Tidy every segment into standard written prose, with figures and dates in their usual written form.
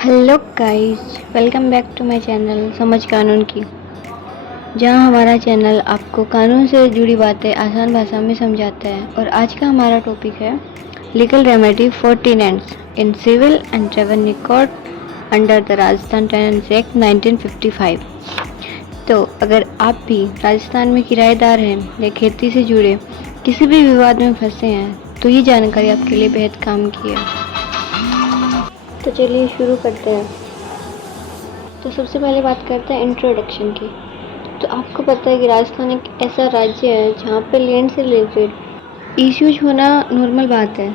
Hello guys, welcome back to my channel समझ कानून की, जहां हमारा चैनल आपको कानून से जुड़ी बातें आसान भाषा में समझाता है। और आज का हमारा टॉपिक है legal remedy for tenants in civil and revenue court under the Rajasthan tenancy act 1955। तो अगर आप भी राजस्थान में किराएदार हैं या खेती से जुड़े किसी भी विवाद में फंसे हैं तो ये जानकारी आपके लिए बेहद काम की है। तो चलिए शुरू करते हैं। तो सबसे पहले बात करते हैं इंट्रोडक्शन की। तो आपको पता है कि राजस्थान एक ऐसा राज्य है जहाँ पे लैंड से रिलेटेड इश्यूज होना नॉर्मल बात है,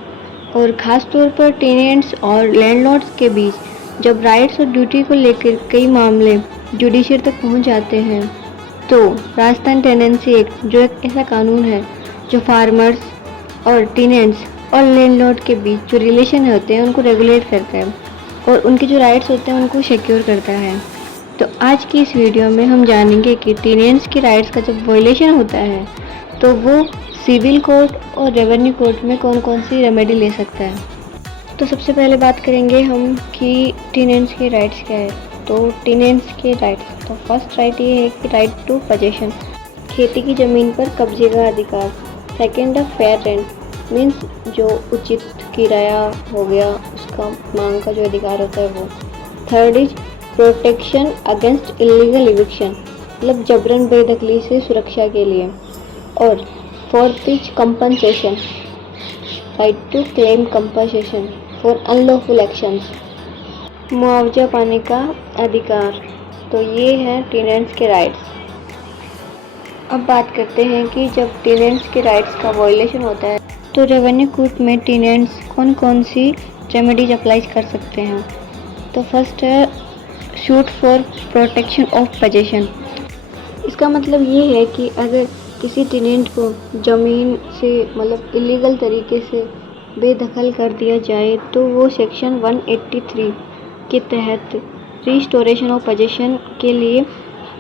और ख़ास तौर पर टेनेंट्स और लैंडलॉर्ड्स के बीच जब राइट्स और ड्यूटी को लेकर कई मामले जुडिशरी तक पहुँच जाते हैं तो राजस्थान टेनेंसी एक्ट जो एक ऐसा कानून है जो फार्मर्स और टेनेंट्स और लैंडलॉर्ड के बीच जो रिलेशन होते हैं उनको रेगुलेट करता है और उनके जो राइट्स होते हैं उनको सिक्योर करता है। तो आज की इस वीडियो में हम जानेंगे कि टेनेंट्स के राइट्स का जब वायलेशन होता है तो वो सिविल कोर्ट और रेवेन्यू कोर्ट में कौन कौन सी रेमेडी ले सकता है। तो सबसे पहले बात करेंगे हम कि टेनेंट्स के राइट्स क्या है। तो टेनेंट्स के राइट्स, तो फर्स्ट राइट ये है कि राइट टू पोजेशन, खेती की ज़मीन पर कब्जे का अधिकार। सेकेंड है फेयर रेंट, मीन्स जो उचित किराया हो गया उसका मांग का जो अधिकार होता है वो। Third is protection against illegal eviction, मतलब जबरन बेदखली से सुरक्षा के लिए। और fourth is compensation, right to claim compensation for unlawful actions, मुआवजा पाने का अधिकार। तो ये हैं टेनेंट्स के राइट्स। अब बात करते हैं कि जब टेनेंट्स के राइट्स का वायलेशन होता है तो रेवेन्यू कोर्ट में टेनेंट्स कौन कौन सी रेमेडीज अप्लाई कर सकते हैं। तो फर्स्ट है suit for protection of possession. इसका मतलब ये है कि अगर किसी टेनेंट को ज़मीन से मतलब इलीगल तरीके से बेदखल कर दिया जाए तो वो सेक्शन 183 के तहत रिस्टोरेशन ऑफ पोजेशन के लिए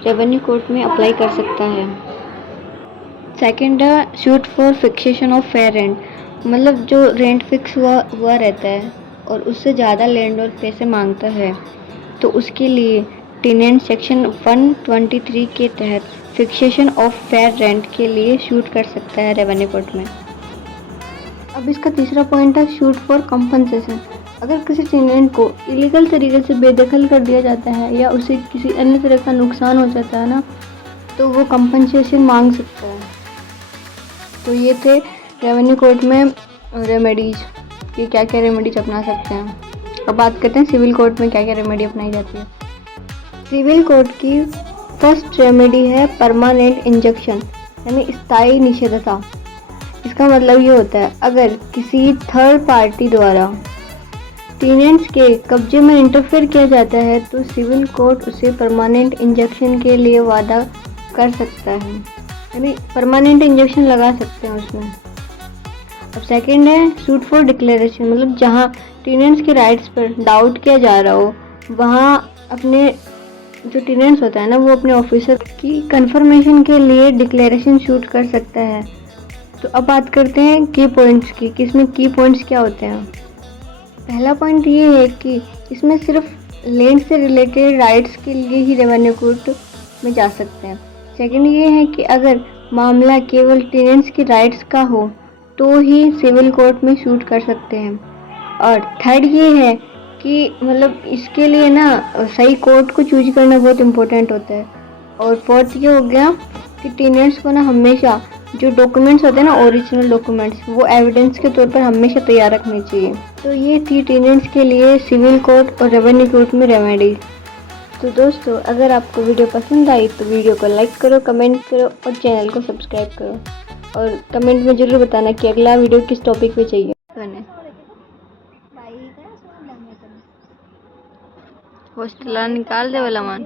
रेवेन्यू कोर्ट में अप्लाई कर सकता है। सेकेंड है suit for fixation of fair rent, मतलब जो रेंट फिक्स हुआ रहता है और उससे ज़्यादा लैंडलॉर्ड पैसे मांगता है तो उसके लिए टेनेंट सेक्शन 123 के तहत फिक्सेशन ऑफ फेयर रेंट के लिए शूट कर सकता है रेवेन्यू कोर्ट में। अब इसका तीसरा पॉइंट है शूट फॉर कंपनसेशन। अगर किसी टेनेंट को इलीगल तरीके से बेदखल कर दिया जाता है या उसे किसी अन्य तरह का नुकसान हो जाता है ना, तो वो कंपनसेशन मांग सकता है। तो ये थे रेवेन्यू कोर्ट में रेमेडीज, ये क्या क्या रेमेडीज अपना सकते हैं। अब बात करते हैं सिविल कोर्ट में क्या क्या रेमेडी अपनाई जाती है। सिविल कोर्ट की फर्स्ट रेमेडी है परमानेंट इंजंक्शन, यानी स्थायी निषेधता। इसका मतलब ये होता है अगर किसी थर्ड पार्टी द्वारा टेनेंट्स के कब्जे में इंटरफेयर किया जाता है तो सिविल कोर्ट उसे परमानेंट इंजंक्शन के लिए वादा कर सकता है, यानी परमानेंट इंजेक्शन लगा सकते हैं उसमें। अब सेकंड है सूट फॉर डिक्लेरेशन, मतलब जहाँ टेनेंट्स के राइट्स पर डाउट किया जा रहा हो वहाँ अपने जो टेनेंट्स होता है ना वो अपने ऑफिसर की कंफर्मेशन के लिए डिक्लेरेशन शूट कर सकता है। तो अब बात करते हैं की पॉइंट्स की, कि इसमें की पॉइंट्स क्या होते हैं। पहला पॉइंट ये है कि इसमें सिर्फ लैंड से रिलेटेड राइट्स के लिए ही रेवेन्यू कोर्ट में जा सकते हैं। सेकंड ये है कि अगर मामला केवल टेनेंट्स के राइट्स का हो तो ही सिविल कोर्ट में शूट कर सकते हैं। और थर्ड ये है कि मतलब इसके लिए ना सही कोर्ट को चूज करना बहुत इम्पोर्टेंट होता है। और फोर्थ ये हो गया कि टेनेंट्स को ना हमेशा जो डॉक्यूमेंट्स होते हैं ना ओरिजिनल डॉक्यूमेंट्स वो एविडेंस के तौर पर हमेशा तैयार रखने चाहिए। तो ये थी टेनेंट्स के लिए सिविल कोर्ट और रेवेन्यू कोर्ट में रेमेडी। तो दोस्तों अगर आपको वीडियो पसंद आई तो वीडियो को लाइक करो, कमेंट करो और चैनल को सब्सक्राइब करो। और कमेंट में ज़रूर बताना कि अगला वीडियो किस टॉपिक पे चाहिए। हॉस्टल निकाल दे वाला मान।